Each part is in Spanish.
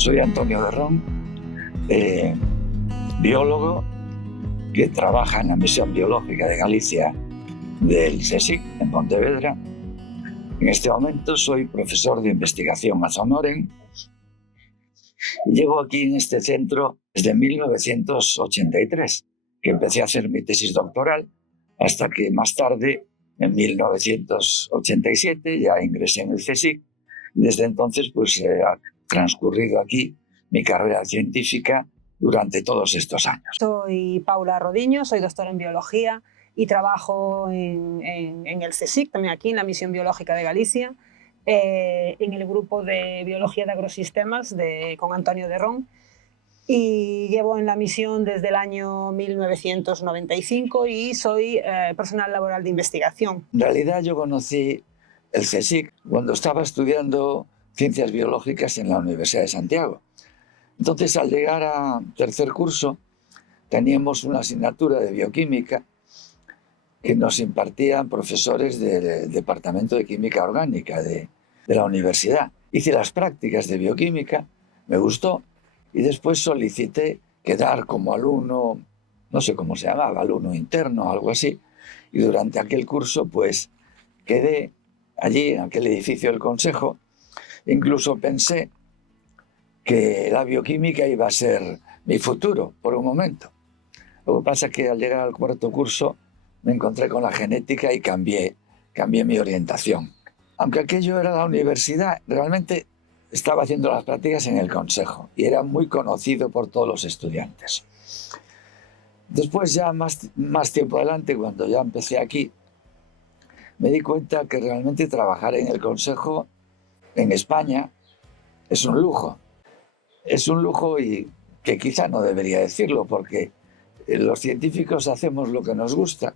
Soy Antonio de Ron, biólogo que trabaja en la Misión Biológica de Galicia del CSIC en Pontevedra. En este momento soy profesor de investigación ad honorem. Llevo aquí en este centro desde 1983, que empecé a hacer mi tesis doctoral, hasta que más tarde, en 1987, ya ingresé en el CSIC. Desde entonces, pues ha transcurrido aquí mi carrera científica durante todos estos años. Soy Paula Rodiño, soy doctora en biología y trabajo en el CSIC, también aquí en la Misión Biológica de Galicia, en el grupo de Biología de Agrosistemas con Antonio de Ron, y llevo en la misión desde el año 1995 y soy personal laboral de investigación. En realidad yo conocí el CSIC cuando estaba estudiando Ciencias Biológicas en la Universidad de Santiago. Entonces, al llegar a tercer curso, teníamos una asignatura de bioquímica que nos impartían profesores del Departamento de Química Orgánica de la universidad. Hice las prácticas de bioquímica, me gustó, y después solicité quedar como alumno, no sé cómo se llamaba, alumno interno, algo así, y durante aquel curso, pues, quedé allí, en aquel edificio del Consejo. Incluso pensé que la bioquímica iba a ser mi futuro por un momento. Lo que pasa es que al llegar al cuarto curso me encontré con la genética y cambié mi orientación. Aunque aquello era la universidad, realmente estaba haciendo las prácticas en el Consejo y era muy conocido por todos los estudiantes. Después, ya más tiempo adelante, cuando ya empecé aquí, me di cuenta que realmente trabajar en el Consejo en España es un lujo. Es un lujo y que quizá no debería decirlo, porque los científicos hacemos lo que nos gusta,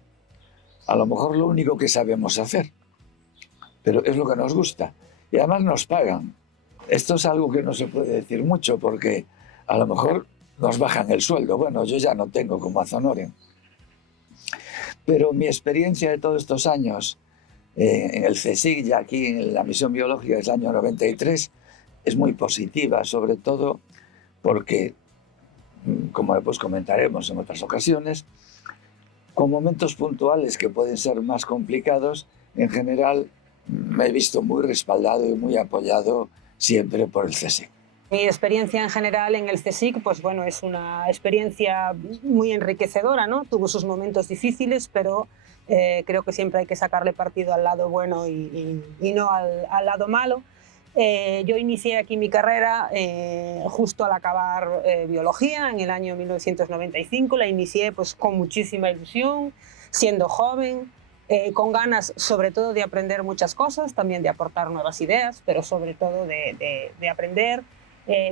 a lo mejor lo único que sabemos hacer, pero es lo que nos gusta. Y además nos pagan. Esto es algo que no se puede decir mucho, porque a lo mejor nos bajan el sueldo. Bueno, yo ya no tengo como ad honorem. Pero mi experiencia de todos estos años en el CSIC, ya aquí en la Misión Biológica desde el año 93, es muy positiva, sobre todo porque, como después comentaremos en otras ocasiones, con momentos puntuales que pueden ser más complicados, en general me he visto muy respaldado y muy apoyado siempre por el CSIC. Mi experiencia en general en el CSIC, pues bueno, es una experiencia muy enriquecedora, ¿no? Tuvo sus momentos difíciles, pero creo que siempre hay que sacarle partido al lado bueno y no al lado malo. Yo inicié aquí mi carrera justo al acabar biología en el año 1995. La inicié pues con muchísima ilusión, siendo joven, con ganas sobre todo de aprender muchas cosas, también de aportar nuevas ideas, pero sobre todo de aprender.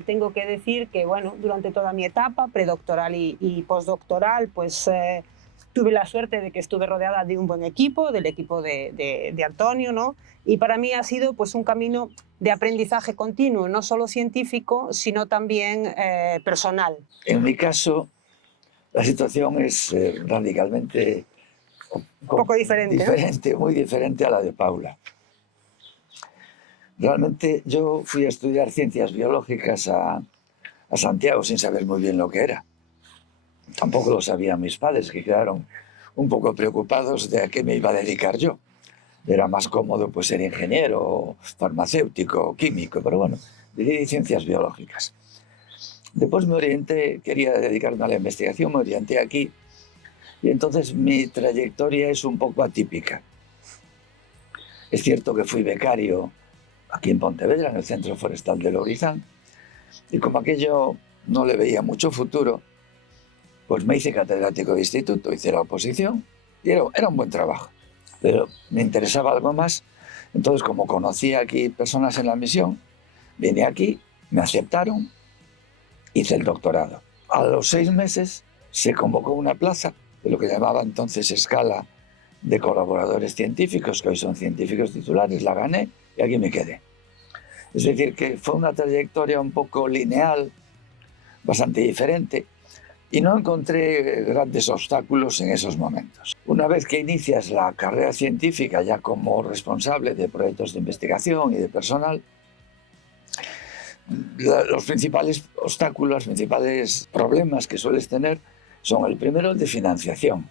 Tengo que decir que bueno, durante toda mi etapa predoctoral y postdoctoral, pues tuve la suerte de que estuve rodeada de un buen equipo, del equipo de Antonio, ¿no? Y para mí ha sido pues un camino de aprendizaje continuo, no solo científico, sino también personal. En mi caso, la situación es radicalmente un poco diferente, muy diferente a la de Paula. Realmente yo fui a estudiar ciencias biológicas a Santiago sin saber muy bien lo que era. Tampoco lo sabían mis padres, que quedaron un poco preocupados de a qué me iba a dedicar yo. Era más cómodo pues ser ingeniero, farmacéutico, químico, pero bueno, decidí ciencias biológicas. Después me orienté, quería dedicarme a la investigación, me orienté aquí, y entonces mi trayectoria es un poco atípica. Es cierto que fui becario aquí en Pontevedra, en el Centro Forestal de Lourizán, y como aquello no le veía mucho futuro, pues me hice catedrático de instituto, hice la oposición, y era un buen trabajo. Pero me interesaba algo más, entonces como conocía aquí personas en la misión, vine aquí, me aceptaron, hice el doctorado. A los 6 meses se convocó una plaza de lo que llamaba entonces escala de colaboradores científicos, que hoy son científicos titulares, la gané y aquí me quedé. Es decir, que fue una trayectoria un poco lineal, bastante diferente, y no encontré grandes obstáculos en esos momentos. Una vez que inicias la carrera científica ya como responsable de proyectos de investigación y de personal, Los principales obstáculos, los principales problemas que sueles tener son el primero, el de financiación.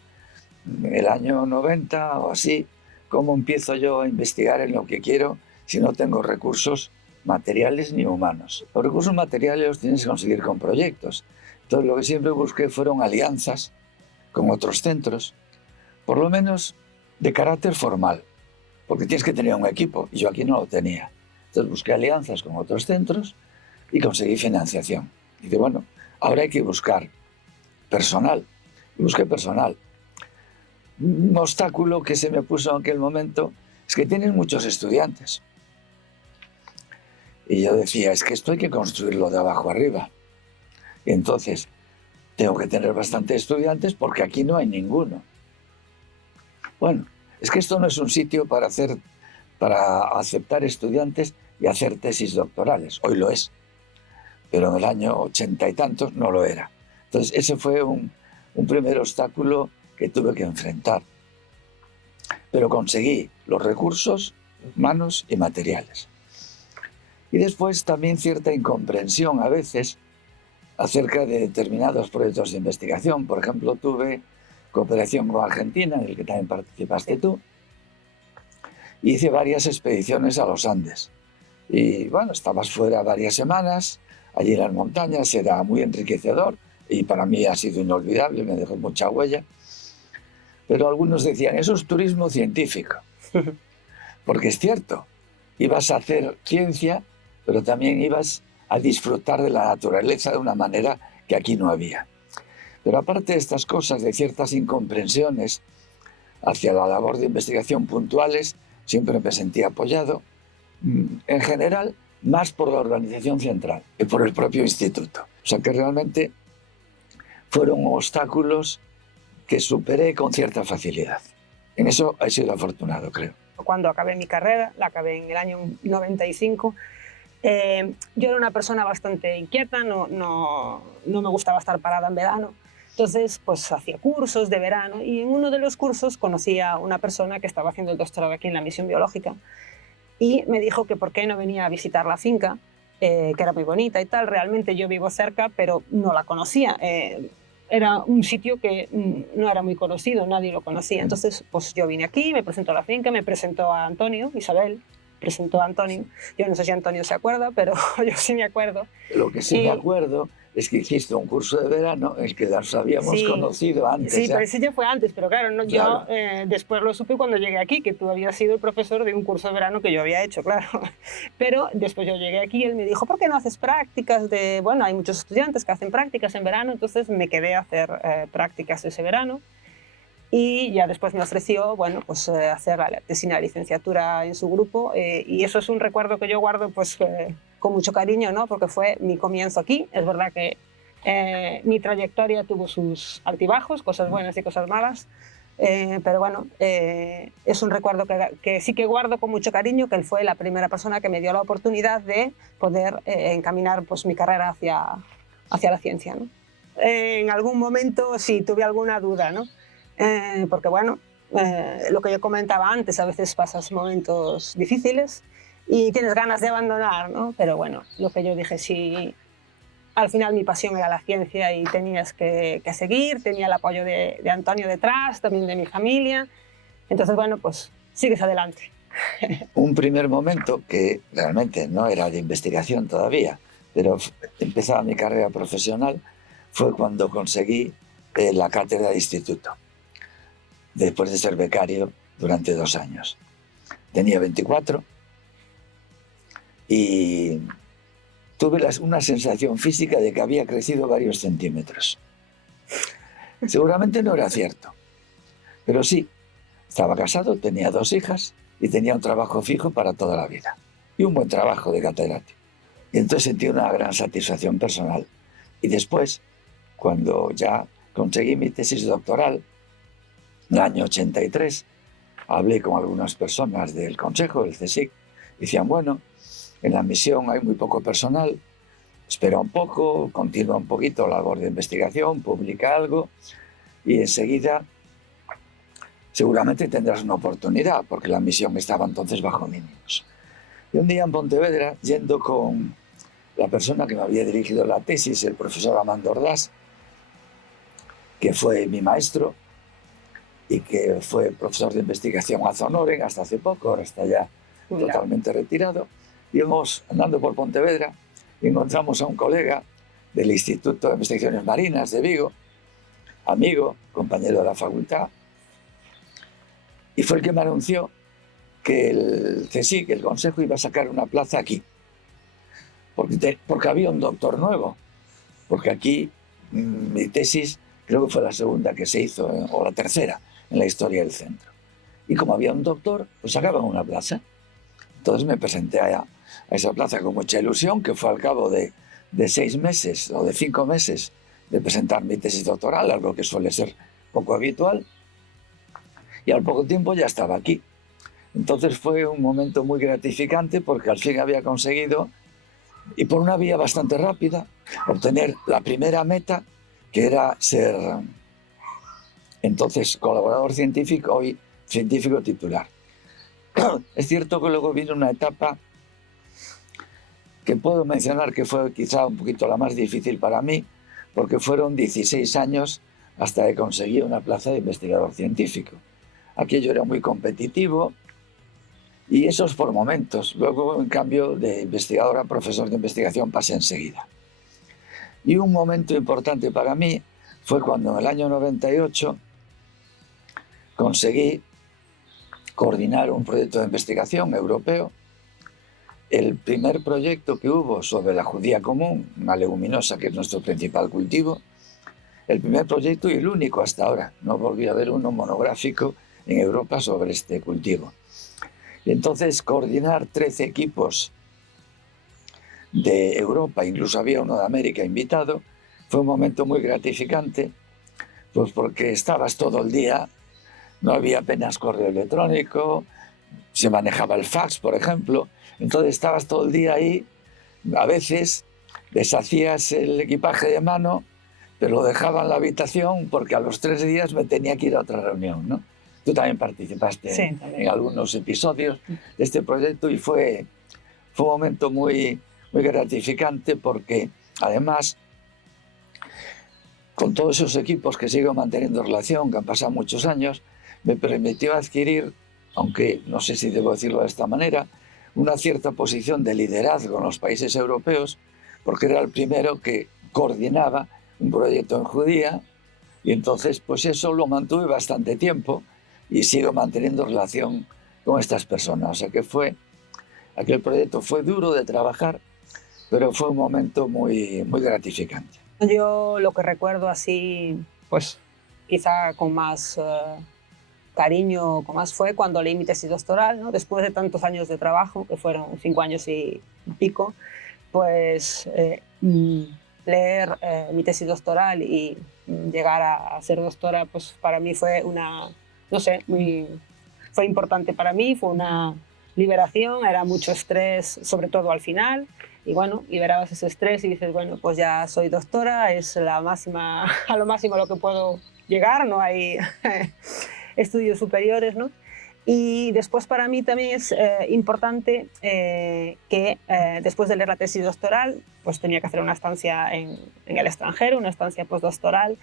En el año 90 o así, ¿cómo empiezo yo a investigar en lo que quiero si no tengo recursos materiales ni humanos? Los recursos materiales los tienes que conseguir con proyectos. Entonces lo que siempre busqué fueron alianzas con otros centros, por lo menos de carácter formal, porque tienes que tener un equipo y yo aquí no lo tenía. Entonces busqué alianzas con otros centros y conseguí financiación. Y dije, bueno, ahora hay que buscar personal. Y busqué personal. Un obstáculo que se me puso en aquel momento es que tienes muchos estudiantes. Y yo decía, es que esto hay que construirlo de abajo arriba. Y entonces tengo que tener bastantes estudiantes porque aquí no hay ninguno. Bueno, es que esto no es un sitio para aceptar estudiantes y hacer tesis doctorales. Hoy lo es, pero en el año 80 y tantos no lo era. Entonces ese fue un primer obstáculo que tuve que enfrentar. Pero conseguí los recursos humanos y materiales. Y después también cierta incomprensión a veces acerca de determinados proyectos de investigación. Por ejemplo, tuve cooperación con Argentina, en el que también participaste tú. Hice varias expediciones a los Andes. Y bueno, estabas fuera varias semanas, allí en las montañas, era muy enriquecedor y para mí ha sido inolvidable, me dejó mucha huella. Pero algunos decían, eso es turismo científico. Porque es cierto, ibas a hacer ciencia, pero también ibas a disfrutar de la naturaleza de una manera que aquí no había. Pero aparte de estas cosas, de ciertas incomprensiones hacia la labor de investigación puntuales, siempre me sentí apoyado, en general, más por la organización central que por el propio instituto. O sea que realmente fueron obstáculos que superé con cierta facilidad. En eso he sido afortunado, creo. Cuando acabé mi carrera, la acabé en el año 95, yo era una persona bastante inquieta, no me gustaba estar parada en verano. Entonces, pues hacía cursos de verano y en uno de los cursos conocí a una persona que estaba haciendo el doctorado aquí en la misión biológica y me dijo que por qué no venía a visitar la finca, que era muy bonita y tal. Realmente yo vivo cerca, pero no la conocía. Era un sitio que no era muy conocido, nadie lo conocía. Entonces, pues yo vine aquí, me presentó a la finca, me presentó a Antonio, Isabel, presentó a Antonio. Yo no sé si Antonio se acuerda, pero yo sí me acuerdo. Lo que sí me acuerdo es que hiciste un curso de verano en el que nos habíamos conocido antes. Sí, pero ese ya fue antes, pero claro, ¿no? Claro. Yo después lo supe cuando llegué aquí, que tú habías sido el profesor de un curso de verano que yo había hecho, claro. Pero después yo llegué aquí y él me dijo, ¿por qué no haces prácticas de...? Bueno, hay muchos estudiantes que hacen prácticas en verano, entonces me quedé a hacer prácticas ese verano. Y ya después me ofreció, bueno, pues hacer la tesina de licenciatura en su grupo y eso es un recuerdo que yo guardo pues con mucho cariño, ¿no? Porque fue mi comienzo aquí. Es verdad que mi trayectoria tuvo sus altibajos, cosas buenas y cosas malas, pero bueno, es un recuerdo que sí que guardo con mucho cariño, que él fue la primera persona que me dio la oportunidad de poder encaminar pues mi carrera hacia la ciencia, ¿no? En algún momento sí tuve alguna duda, ¿no? Porque bueno, lo que yo comentaba antes, a veces pasas momentos difíciles y tienes ganas de abandonar, ¿no? Pero bueno, lo que yo dije, sí, al final mi pasión era la ciencia y tenías que seguir, tenía el apoyo de Antonio detrás, también de mi familia, entonces bueno, pues sigues adelante. Un primer momento que realmente no era de investigación todavía, pero empezaba mi carrera profesional, fue cuando conseguí la cátedra de instituto, después de ser becario durante 2 años. Tenía 24 y tuve una sensación física de que había crecido varios centímetros. Seguramente no era cierto, pero sí, estaba casado, tenía 2 hijas y tenía un trabajo fijo para toda la vida y un buen trabajo de catedrático. Y entonces sentí una gran satisfacción personal. Y después, cuando ya conseguí mi tesis doctoral, en el año 83, hablé con algunas personas del consejo, del CSIC, y decían, bueno, en la misión hay muy poco personal, espera un poco, continúa un poquito la labor de investigación, publica algo, y enseguida seguramente tendrás una oportunidad, porque la misión estaba entonces bajo mínimos. Y un día en Pontevedra, yendo con la persona que me había dirigido la tesis, el profesor Amando Ordaz, que fue mi maestro y que fue profesor de investigación a Zonoren hasta hace poco, ahora está ya totalmente retirado. Íbamos andando por Pontevedra y encontramos a un colega del Instituto de Investigaciones Marinas de Vigo, amigo, compañero de la facultad, y fue el que me anunció que el CSIC, el Consejo, iba a sacar una plaza aquí, porque había un doctor nuevo, porque aquí mi tesis creo que fue la segunda que se hizo, o la tercera, en la historia del centro. Y como había un doctor, pues sacaban una plaza. Entonces me presenté a esa plaza con mucha ilusión, que fue al cabo de 6 meses o de 5 meses de presentar mi tesis doctoral, algo que suele ser poco habitual, y al poco tiempo ya estaba aquí. Entonces fue un momento muy gratificante porque al fin había conseguido, y por una vía bastante rápida, obtener la primera meta, que era ser entonces colaborador científico, hoy científico titular. Es cierto que luego vino una etapa que puedo mencionar que fue quizá un poquito la más difícil para mí, porque fueron 16 años hasta que conseguí una plaza de investigador científico. Aquello era muy competitivo y eso es por momentos. Luego, en cambio, de investigador a profesor de investigación pasé enseguida. Y un momento importante para mí fue cuando en el año 98 conseguí coordinar un proyecto de investigación europeo. El primer proyecto que hubo sobre la judía común, una leguminosa que es nuestro principal cultivo, el primer proyecto y el único hasta ahora. No volvió a haber uno monográfico en Europa sobre este cultivo. Y entonces coordinar 13 equipos de Europa, incluso había uno de América invitado, fue un momento muy gratificante, pues porque estabas todo el día, no había apenas correo electrónico, se manejaba el fax, por ejemplo, entonces estabas todo el día ahí, a veces deshacías el equipaje de mano, pero lo dejaba en la habitación porque a los 3 días me tenía que ir a otra reunión, ¿no? Tú también participaste Sí, en algunos episodios de este proyecto y fue un momento muy gratificante porque además con todos esos equipos que sigo manteniendo relación, que han pasado muchos años, me permitió adquirir, aunque no sé si debo decirlo de esta manera, una cierta posición de liderazgo en los países europeos, porque era el primero que coordinaba un proyecto en Judía y entonces pues eso lo mantuve bastante tiempo y sigo manteniendo relación con estas personas. O sea que aquel proyecto fue duro de trabajar, pero fue un momento muy gratificante. Yo lo que recuerdo así, pues quizá con más cariño, con más fue cuando leí mi tesis doctoral, ¿no? Después de tantos años de trabajo, que fueron 5 años y pico, pues leer mi tesis doctoral y llegar a ser doctora, pues para mí fue fue importante para mí, fue una liberación, era mucho estrés, sobre todo al final, y bueno, liberabas ese estrés y dices, bueno, pues ya soy doctora, es a lo máximo a lo que puedo llegar, no hay estudios superiores, ¿no? Y después para mí también es importante que después de leer la tesis doctoral, pues tenía que hacer una estancia en el extranjero, una estancia postdoctoral.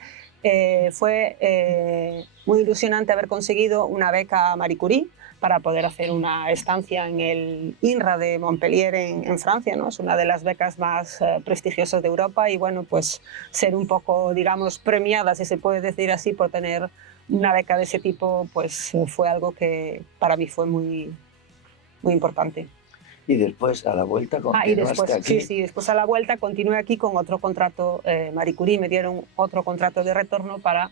Fue muy ilusionante haber conseguido una beca Marie Curie para poder hacer una estancia en el INRA de Montpellier en Francia, ¿no? Es una de las becas más prestigiosas de Europa y bueno, pues ser un poco, digamos, premiada, si se puede decir así, por tener una beca de ese tipo, pues fue algo que para mí fue muy importante. Y después a la vuelta continuaste aquí. Sí, después a la vuelta continué aquí con otro contrato Marie Curie, me dieron otro contrato de retorno para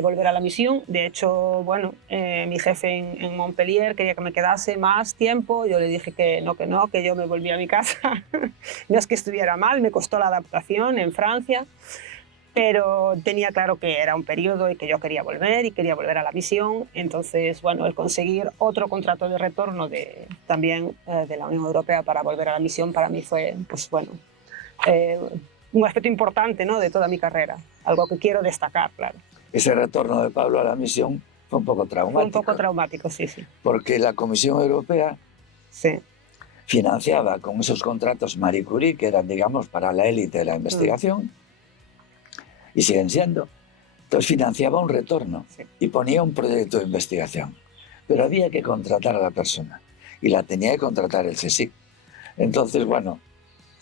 volver a la misión. De hecho, bueno, mi jefe en Montpellier quería que me quedase más tiempo, yo le dije que no, que yo me volvía a mi casa. No es que estuviera mal, me costó la adaptación en Francia, pero tenía claro que era un periodo y que yo quería volver a la misión. Entonces, bueno, el conseguir otro contrato de retorno también de la Unión Europea para volver a la misión para mí fue, pues bueno, un aspecto importante, ¿no?, de toda mi carrera, algo que quiero destacar, claro. Ese retorno de Pablo a la misión fue un poco traumático. Fue un poco traumático, sí. Porque la Comisión Europea sí. financiaba con esos contratos Marie Curie, que eran, digamos, para la élite de la investigación, y siguen siendo. Entonces financiaba un retorno y ponía un proyecto de investigación. Pero había que contratar a la persona y la tenía que contratar el CSIC. Entonces, bueno,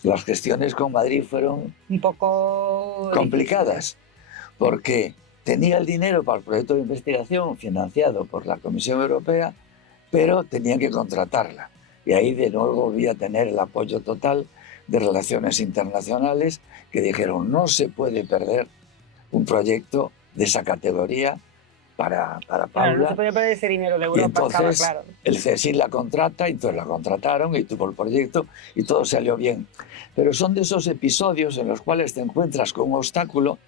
las gestiones con Madrid fueron un poco complicadas, porque tenía el dinero para el proyecto de investigación financiado por la Comisión Europea, pero tenía que contratarla. Y ahí de nuevo volví a tener el apoyo total de Relaciones Internacionales, que dijeron no se puede perder un proyecto de esa categoría para Paula. Claro, no se podía perder ese dinero de Europa, y entonces estaba claro. el CSIC la contrata, y entonces la contrataron y tuvo el proyecto y todo salió bien. Pero son de esos episodios en los cuales te encuentras con un obstáculo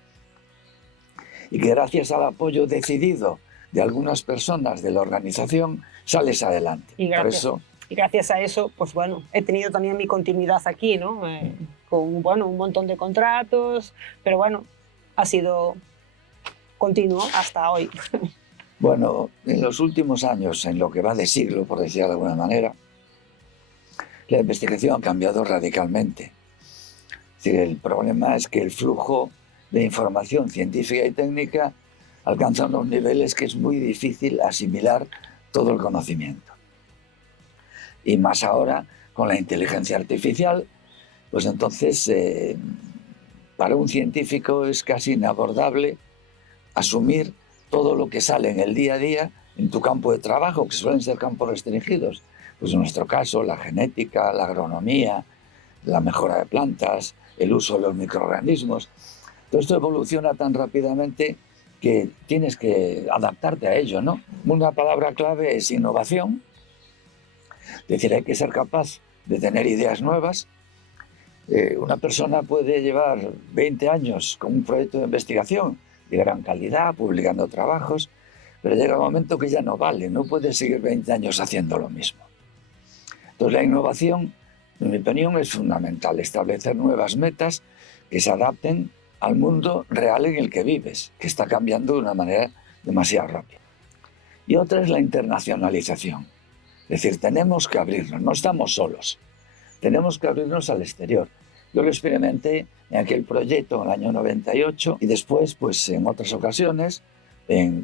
y que gracias al apoyo decidido de algunas personas de la organización sales adelante. Y gracias a eso, pues bueno, he tenido también mi continuidad aquí, ¿no? Con bueno, un montón de contratos, pero bueno, ha sido continuo hasta hoy. Bueno, en los últimos años, en lo que va de siglo, por decirlo de alguna manera, la investigación ha cambiado radicalmente. Es decir, el problema es que el flujo de información científica y técnica alcanza unos niveles que es muy difícil asimilar todo el conocimiento. Y más ahora, con la inteligencia artificial, pues entonces para un científico es casi inabordable asumir todo lo que sale en el día a día en tu campo de trabajo, que suelen ser campos restringidos. Pues en nuestro caso, la genética, la agronomía, la mejora de plantas, el uso de los microorganismos. Todo esto evoluciona tan rápidamente que tienes que adaptarte a ello, ¿no? Una palabra clave es innovación. Es decir, hay que ser capaz de tener ideas nuevas. Una persona puede llevar 20 años con un proyecto de investigación de gran calidad, publicando trabajos, pero llega un momento que ya no vale, no puede seguir 20 años haciendo lo mismo. Entonces la innovación, en mi opinión, es fundamental, establecer nuevas metas que se adapten al mundo real en el que vives, que está cambiando de una manera demasiado rápida. Y otra es la internacionalización. Es decir, tenemos que abrirnos, no estamos solos, tenemos que abrirnos al exterior. Yo lo experimenté en aquel proyecto en el año 98 y después, pues en otras ocasiones,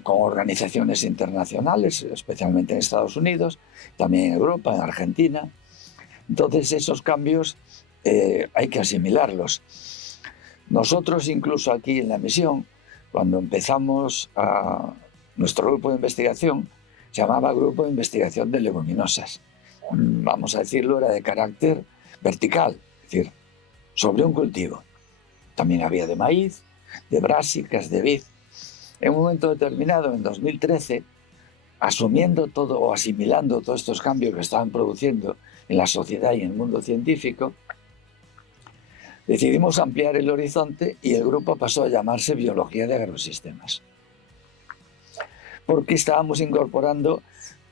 con organizaciones internacionales, especialmente en Estados Unidos, también en Europa, en Argentina. Entonces esos cambios hay que asimilarlos. Nosotros incluso aquí en la misión, cuando empezamos nuestro grupo de investigación, se llamaba Grupo de Investigación de Leguminosas. Vamos a decirlo, era de carácter vertical, es decir, sobre un cultivo. También había de maíz, de brásicas, de vid. En un momento determinado, en 2013, asumiendo todo o asimilando todos estos cambios que estaban produciendo en la sociedad y en el mundo científico, decidimos ampliar el horizonte y el grupo pasó a llamarse Biología de Agrosistemas. Porque estábamos incorporando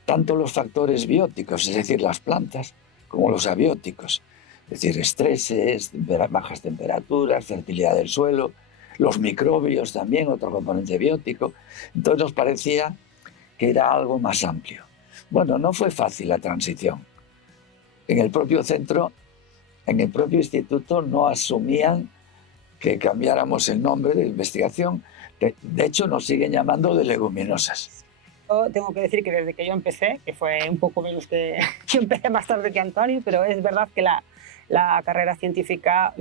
tanto los factores bióticos, es decir, las plantas, como los abióticos, es decir, estreses, bajas temperaturas, fertilidad del suelo, los microbios también, otro componente biótico. Entonces nos parecía que era algo más amplio. Bueno, no fue fácil la transición. En el propio centro, en el propio instituto, no asumían que cambiáramos el nombre de investigación. De hecho, nos siguen llamando de leguminosas. Yo tengo que decir que desde que yo empecé, que fue un poco menos que yo empecé más tarde que Antonio, pero es verdad que la carrera científica,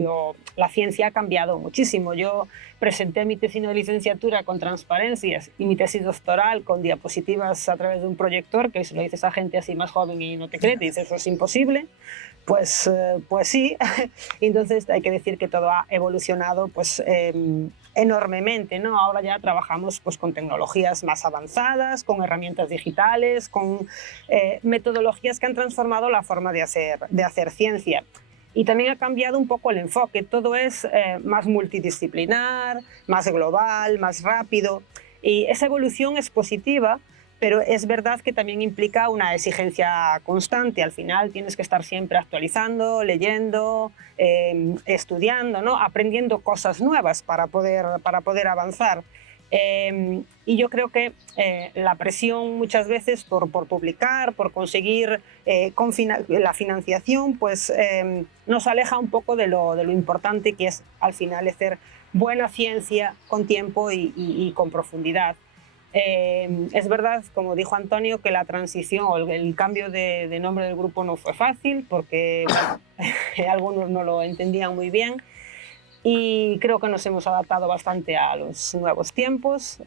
la ciencia ha cambiado muchísimo. Yo presenté mi tesis de licenciatura con transparencias y mi tesis doctoral con diapositivas a través de un proyector, que si lo dices a gente así más joven y no te cree, te dice eso es imposible. Pues sí. Entonces hay que decir que todo ha evolucionado pues, enormemente, ¿no? Ahora ya trabajamos pues, con tecnologías más avanzadas, con herramientas digitales, con metodologías que han transformado la forma de hacer ciencia. Y también ha cambiado un poco el enfoque, todo es más multidisciplinar, más global, más rápido. Y esa evolución es positiva, pero es verdad que también implica una exigencia constante. Al final tienes que estar siempre actualizando, leyendo, estudiando, ¿no? Aprendiendo cosas nuevas para poder avanzar. Y yo creo que la presión muchas veces por publicar, por conseguir la financiación, pues nos aleja un poco de lo importante que es al final hacer buena ciencia con tiempo y con profundidad. Es verdad, como dijo Antonio, que la transición o el cambio de nombre del grupo no fue fácil porque bueno, algunos no lo entendían muy bien. Y creo que nos hemos adaptado bastante a los nuevos tiempos.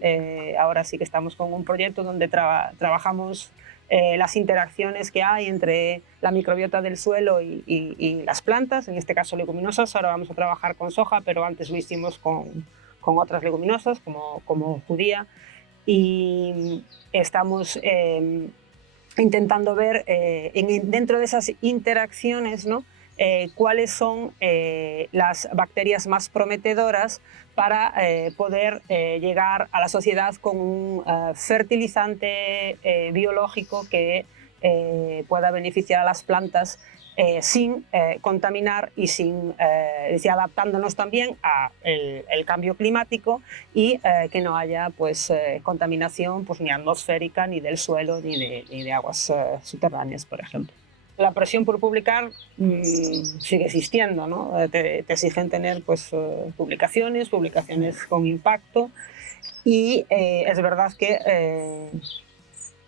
Ahora sí que estamos con un proyecto donde trabajamos las interacciones que hay entre la microbiota del suelo y las plantas, en este caso leguminosas. Ahora vamos a trabajar con soja, pero antes lo hicimos con otras leguminosas, como judía. Y estamos intentando ver dentro de esas interacciones, ¿no? Cuáles son las bacterias más prometedoras para poder llegar a la sociedad con un fertilizante biológico que pueda beneficiar a las plantas sin contaminar y adaptándonos también al cambio climático y que no haya pues, contaminación pues, ni atmosférica, ni del suelo, ni de aguas subterráneas, por ejemplo. La presión por publicar sigue existiendo, ¿no? Te exigen tener pues, publicaciones con impacto y es verdad que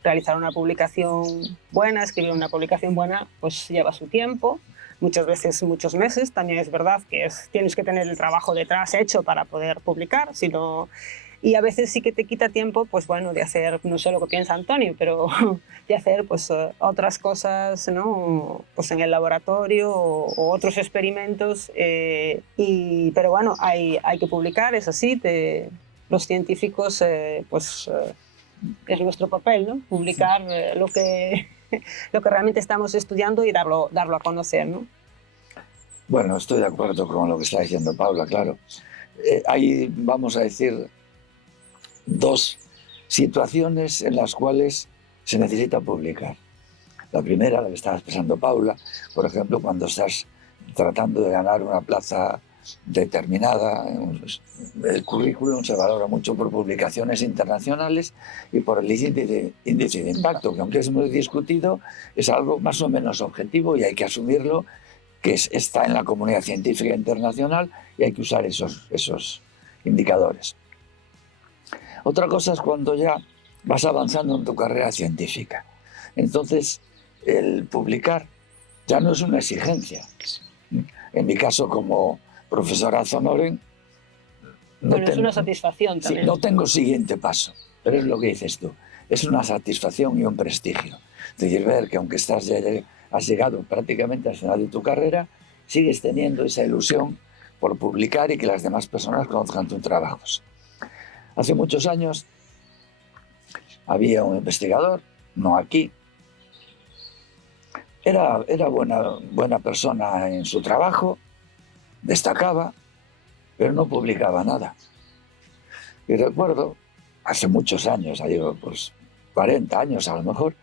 realizar una publicación buena, escribir una publicación buena, pues lleva su tiempo, muchas veces muchos meses. También es verdad que tienes que tener el trabajo detrás hecho para poder publicar, y a veces sí que te quita tiempo, pues bueno, de hacer, no sé lo que piensa Antonio, pero de hacer pues otras cosas, ¿no? Pues en el laboratorio o otros experimentos. Pero bueno, hay que publicar, es así. Los científicos, es nuestro papel, ¿no? Publicar lo que realmente estamos estudiando y darlo a conocer, ¿no? Bueno, estoy de acuerdo con lo que está diciendo Paula, claro. Hay, vamos a decir, dos situaciones en las cuales se necesita publicar. La primera, la que estaba expresando Paula, por ejemplo, cuando estás tratando de ganar una plaza determinada, el currículum se valora mucho por publicaciones internacionales y por el índice de impacto, que aunque es muy discutido, es algo más o menos objetivo y hay que asumirlo, que está en la comunidad científica internacional y hay que usar esos indicadores. Otra cosa es cuando ya vas avanzando en tu carrera científica. Entonces, el publicar ya no es una exigencia. En mi caso, como profesor ad honorem, es una satisfacción también. Sí, no tengo siguiente paso, pero es lo que dices tú. Es una satisfacción y un prestigio. Es decir, ver que aunque has llegado prácticamente al final de tu carrera, sigues teniendo esa ilusión por publicar y que las demás personas conozcan tus trabajos. Hace muchos años había un investigador, no aquí, era buena persona en su trabajo, destacaba, pero no publicaba nada. Y recuerdo, hace muchos años, digo, pues 40 años a lo mejor,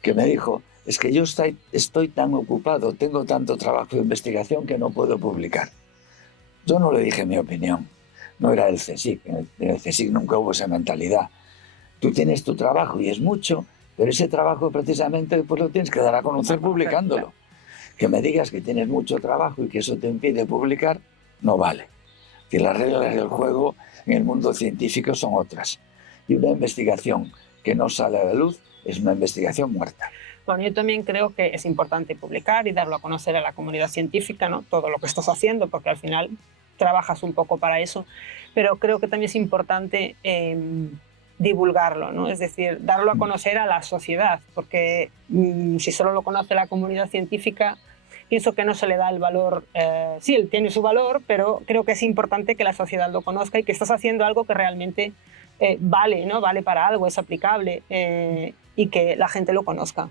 que me dijo, es que yo estoy tan ocupado, tengo tanto trabajo de investigación que no puedo publicar. Yo no le dije mi opinión, no era el CSIC, en el CSIC nunca hubo esa mentalidad. Tú tienes tu trabajo y es mucho, pero ese trabajo precisamente pues lo tienes que dar a conocer publicándolo. Que me digas que tienes mucho trabajo y que eso te impide publicar, no vale. Que las reglas del juego en el mundo científico son otras. Y una investigación que no sale a la luz es una investigación muerta. Bueno, yo también creo que es importante publicar y darlo a conocer a la comunidad científica, ¿no? Todo lo que estás haciendo, porque al final trabajas un poco para eso. Pero creo que también es importante divulgarlo, ¿no? Es decir, darlo a conocer a la sociedad, porque si solo lo conoce la comunidad científica, pienso que no se le da el valor. Sí, él tiene su valor, pero creo que es importante que la sociedad lo conozca y que estás haciendo algo que realmente vale, ¿no? Vale para algo, es aplicable y que la gente lo conozca.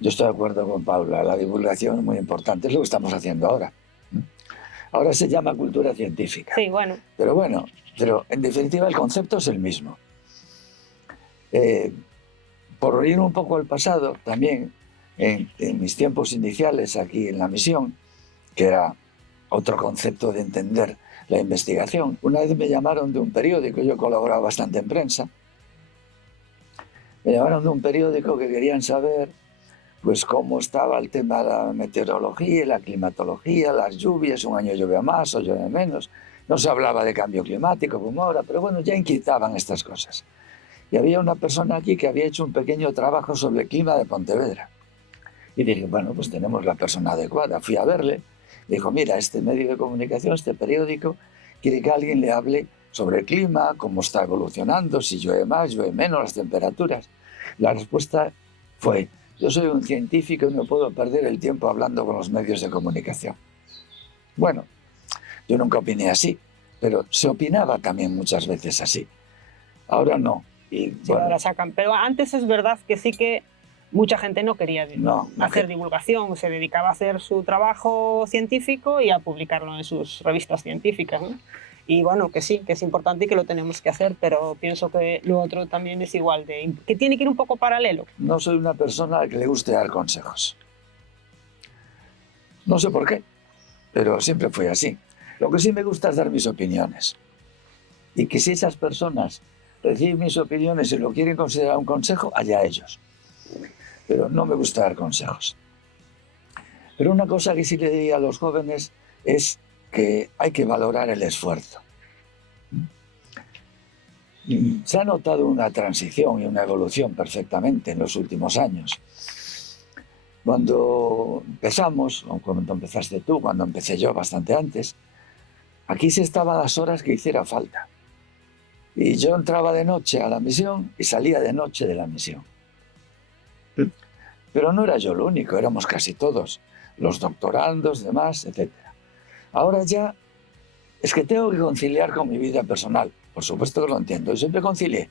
Yo estoy de acuerdo con Paula, la divulgación es muy importante, es lo que estamos haciendo ahora. Ahora se llama cultura científica. Sí, bueno. Pero en definitiva el concepto es el mismo. Por ir un poco al pasado, también en mis tiempos iniciales aquí en la misión, que era otro concepto de entender la investigación. Una vez me llamaron de un periódico, yo colaboraba bastante en prensa, me llamaron de un periódico que querían saber pues cómo estaba el tema de la meteorología y la climatología, las lluvias, un año llueve más o llueve menos. No se hablaba de cambio climático como ahora, pero bueno, ya inquietaban estas cosas. Y había una persona aquí que había hecho un pequeño trabajo sobre el clima de Pontevedra. Y dije, bueno, pues tenemos la persona adecuada. Fui a verle, dijo, mira, este medio de comunicación, este periódico, quiere que alguien le hable sobre el clima, cómo está evolucionando, si llueve más, llueve menos, las temperaturas. La respuesta fue, yo soy un científico y no puedo perder el tiempo hablando con los medios de comunicación. Bueno, yo nunca opiné así, pero se opinaba también muchas veces así. Ahora no. Y, Sí, bueno, ahora sacan. Pero antes es verdad que sí que mucha gente no quería hacer que... divulgación, se dedicaba a hacer su trabajo científico y a publicarlo en sus revistas científicas, ¿no? Y bueno, que sí, que es importante y que lo tenemos que hacer, pero pienso que lo otro también es igual, que tiene que ir un poco paralelo. No soy una persona a la que le guste dar consejos. No sé por qué, pero siempre fue así. Lo que sí me gusta es dar mis opiniones. Y que si esas personas reciben mis opiniones y lo quieren considerar un consejo, allá ellos. Pero no me gusta dar consejos. Pero una cosa que sí le diría a los jóvenes es que hay que valorar el esfuerzo. Se ha notado una transición y una evolución perfectamente en los últimos años. Cuando empezamos, o cuando empezaste tú, cuando empecé yo bastante antes, aquí se estaba a las horas que hiciera falta. Y yo entraba de noche a la misión y salía de noche de la misión. Pero no era yo el único, éramos casi todos, los doctorandos, demás, etc. Ahora ya es que tengo que conciliar con mi vida personal. Por supuesto que lo entiendo, yo siempre concilié.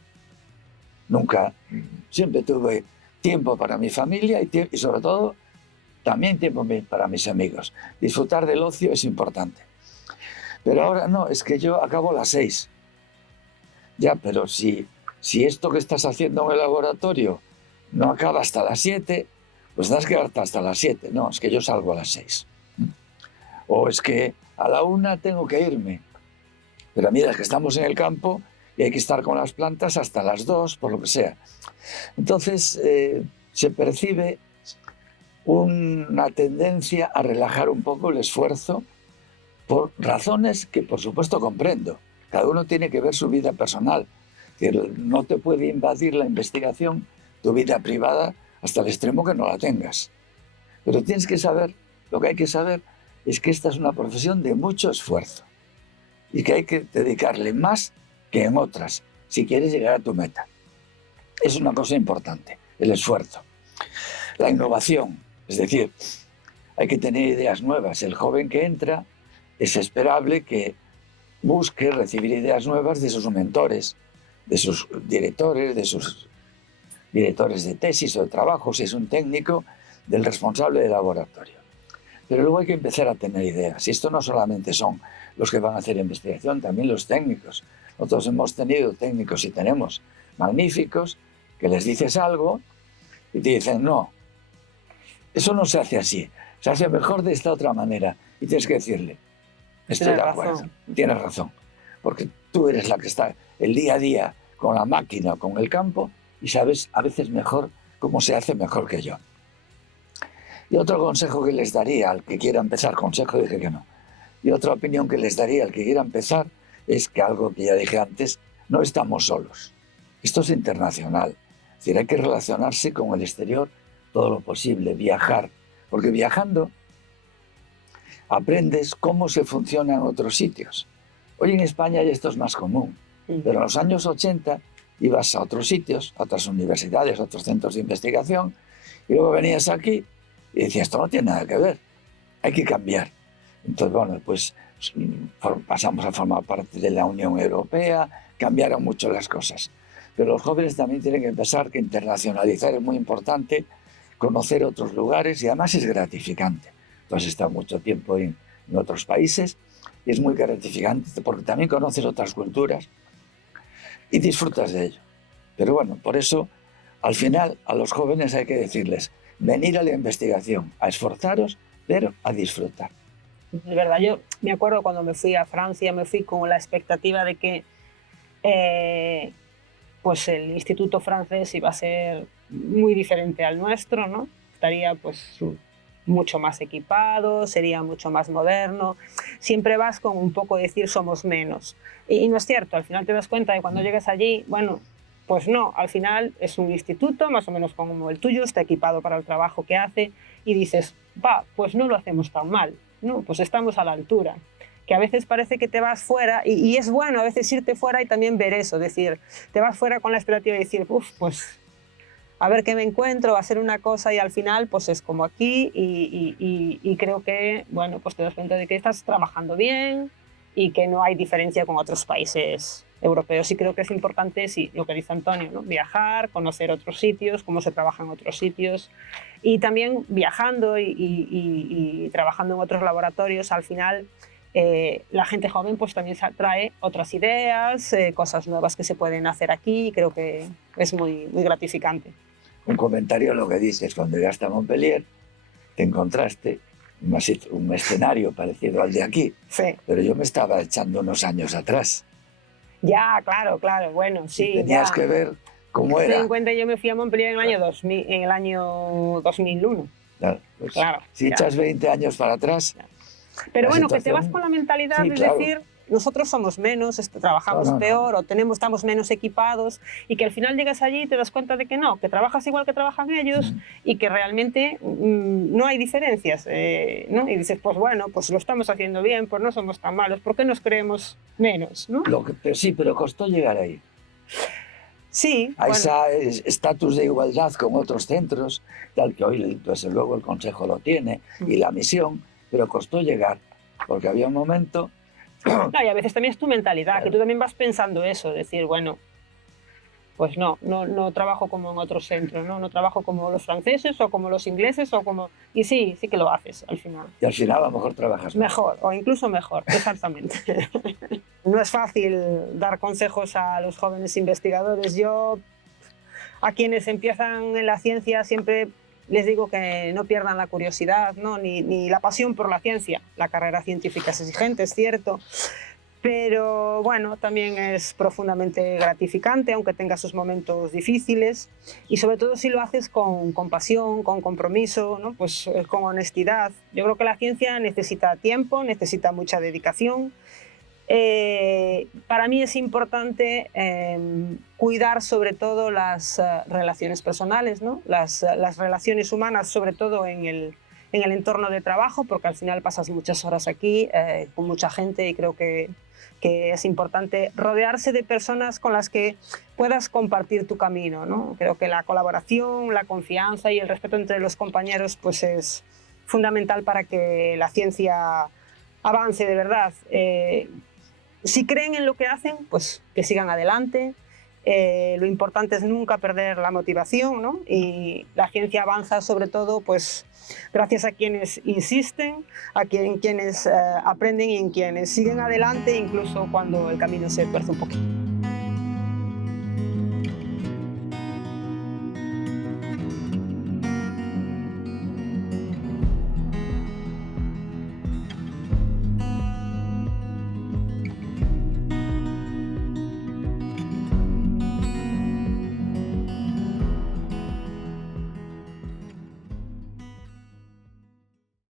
Nunca, siempre tuve tiempo para mi familia y sobre todo también tiempo para mis amigos. Disfrutar del ocio es importante. Pero ahora no, es que yo acabo a las 6. Ya, pero si esto que estás haciendo en el laboratorio no acaba hasta las 7, pues tendrás que quedarte hasta las 7. No, es que yo salgo a las 6. O es que a la 1 tengo que irme. Pero mira, es que estamos en el campo y hay que estar con las plantas hasta las 2, por lo que sea. Entonces, se percibe una tendencia a relajar un poco el esfuerzo por razones que, por supuesto, comprendo. Cada uno tiene que ver su vida personal. No te puede invadir la investigación tu vida privada hasta el extremo que no la tengas. Pero tienes que saber, lo que hay que saber es que esta es una profesión de mucho esfuerzo y que hay que dedicarle más que en otras si quieres llegar a tu meta. Es una cosa importante, el esfuerzo. La innovación, es decir, hay que tener ideas nuevas. El joven que entra es esperable que busque recibir ideas nuevas de sus mentores, de sus directores de tesis o de trabajo, si es un técnico, del responsable de laboratorio. Pero luego hay que empezar a tener ideas. Y esto no solamente son los que van a hacer investigación, también los técnicos. Nosotros hemos tenido técnicos y tenemos magníficos que les dices algo y te dicen, no, eso no se hace así, se hace mejor de esta otra manera. Y tienes que decirle, estoy de acuerdo, tienes razón, porque tú eres la que está el día a día con la máquina o con el campo y sabes a veces mejor cómo se hace mejor que yo. Y otro consejo que les daría al que quiera empezar, consejo dije que no, y otra opinión que les daría al que quiera empezar es que algo que ya dije antes, no estamos solos. Esto es internacional, es decir, hay que relacionarse con el exterior todo lo posible, viajar, porque viajando aprendes cómo se funciona en otros sitios. Hoy en España ya esto es más común, pero en los años 80 ibas a otros sitios, a otras universidades, a otros centros de investigación, y luego venías aquí y decías, esto no tiene nada que ver, hay que cambiar. Entonces, bueno, pues pasamos a formar parte de la Unión Europea, cambiaron mucho las cosas. Pero los jóvenes también tienen que pensar que internacionalizar es muy importante, conocer otros lugares y además es gratificante. Tú has estado mucho tiempo en otros países y es muy gratificante porque también conoces otras culturas y disfrutas de ello. Pero bueno, por eso al final a los jóvenes hay que decirles, venir a la investigación, a esforzaros, pero a disfrutar. De verdad, yo me acuerdo cuando me fui a Francia, me fui con la expectativa de que pues el instituto francés iba a ser muy diferente al nuestro, ¿no? Estaría pues mucho más equipado, sería mucho más moderno. Siempre vas con un poco de decir somos menos. Y no es cierto, al final te das cuenta de cuando llegas allí, bueno, pues no, al final es un instituto más o menos como el tuyo, está equipado para el trabajo que hace y dices, va, pues no lo hacemos tan mal, no, pues estamos a la altura. Que a veces parece que te vas fuera y es bueno a veces irte fuera y también ver eso, decir, te vas fuera con la expectativa de decir, uff, pues a ver qué me encuentro, va a ser una cosa y al final pues es como aquí y creo que, bueno, pues te das cuenta de que estás trabajando bien y que no hay diferencia con otros países europeos. Y creo que es importante, sí, lo que dice Antonio, ¿no? Viajar, conocer otros sitios, cómo se trabaja en otros sitios y también viajando y trabajando en otros laboratorios, al final la gente joven pues también trae otras ideas, cosas nuevas que se pueden hacer aquí y creo que es muy, muy gratificante. Un comentario a lo que dices, cuando llegaste a Montpellier te encontraste un escenario parecido al de aquí, Sí. Pero yo me estaba echando unos años atrás. Ya, claro, claro, bueno, sí. Y tenías ya. que ver cómo Ten era. en cuenta, yo me fui a Montpellier en el año 2001. Claro, pues, Claro, si ya. echas 20 años para atrás... Pero la bueno, que te situación... vas con la mentalidad Sí, de claro. decir, nosotros somos menos, trabajamos peor o estamos menos equipados y que al final llegas allí y te das cuenta de que no, que trabajas igual que trabajan ellos y que realmente no hay diferencias, ¿no? Y dices, pues bueno, pues lo estamos haciendo bien, pues no somos tan malos, ¿por qué nos creemos menos, no? Sí, pero costó llegar ahí. Sí, a bueno. ese estatus de igualdad con otros centros, tal que hoy desde luego el Consejo lo tiene y la misión, pero costó llegar, porque había un momento... No, y a veces también es tu mentalidad, Claro. que tú también vas pensando eso, decir, bueno, pues no trabajo como en otros centros, no trabajo como los franceses o como los ingleses o como... Y sí que lo haces al final. Y al final a lo mejor trabajas mejor o incluso mejor, exactamente. No es fácil dar consejos a los jóvenes investigadores. Yo a quienes empiezan en la ciencia siempre les digo que no pierdan la curiosidad, ¿no? ni la pasión por la ciencia. La carrera científica es exigente, es cierto, pero bueno, también es profundamente gratificante, aunque tenga sus momentos difíciles, y sobre todo si lo haces con pasión, con compromiso, ¿no? Pues con honestidad. Yo creo que la ciencia necesita tiempo, necesita mucha dedicación. Para mí es importante cuidar sobre todo las relaciones personales, ¿no? las relaciones humanas, sobre todo en el entorno de trabajo, porque al final pasas muchas horas aquí con mucha gente y creo que es importante rodearse de personas con las que puedas compartir tu camino, ¿no? Creo que la colaboración, la confianza y el respeto entre los compañeros pues es fundamental para que la ciencia avance de verdad. Si creen en lo que hacen, pues que sigan adelante. Lo importante es nunca perder la motivación, ¿no? Y la ciencia avanza sobre todo pues, gracias a quienes insisten, a quienes aprenden y en quienes siguen adelante, incluso cuando el camino se tuerce un poquito.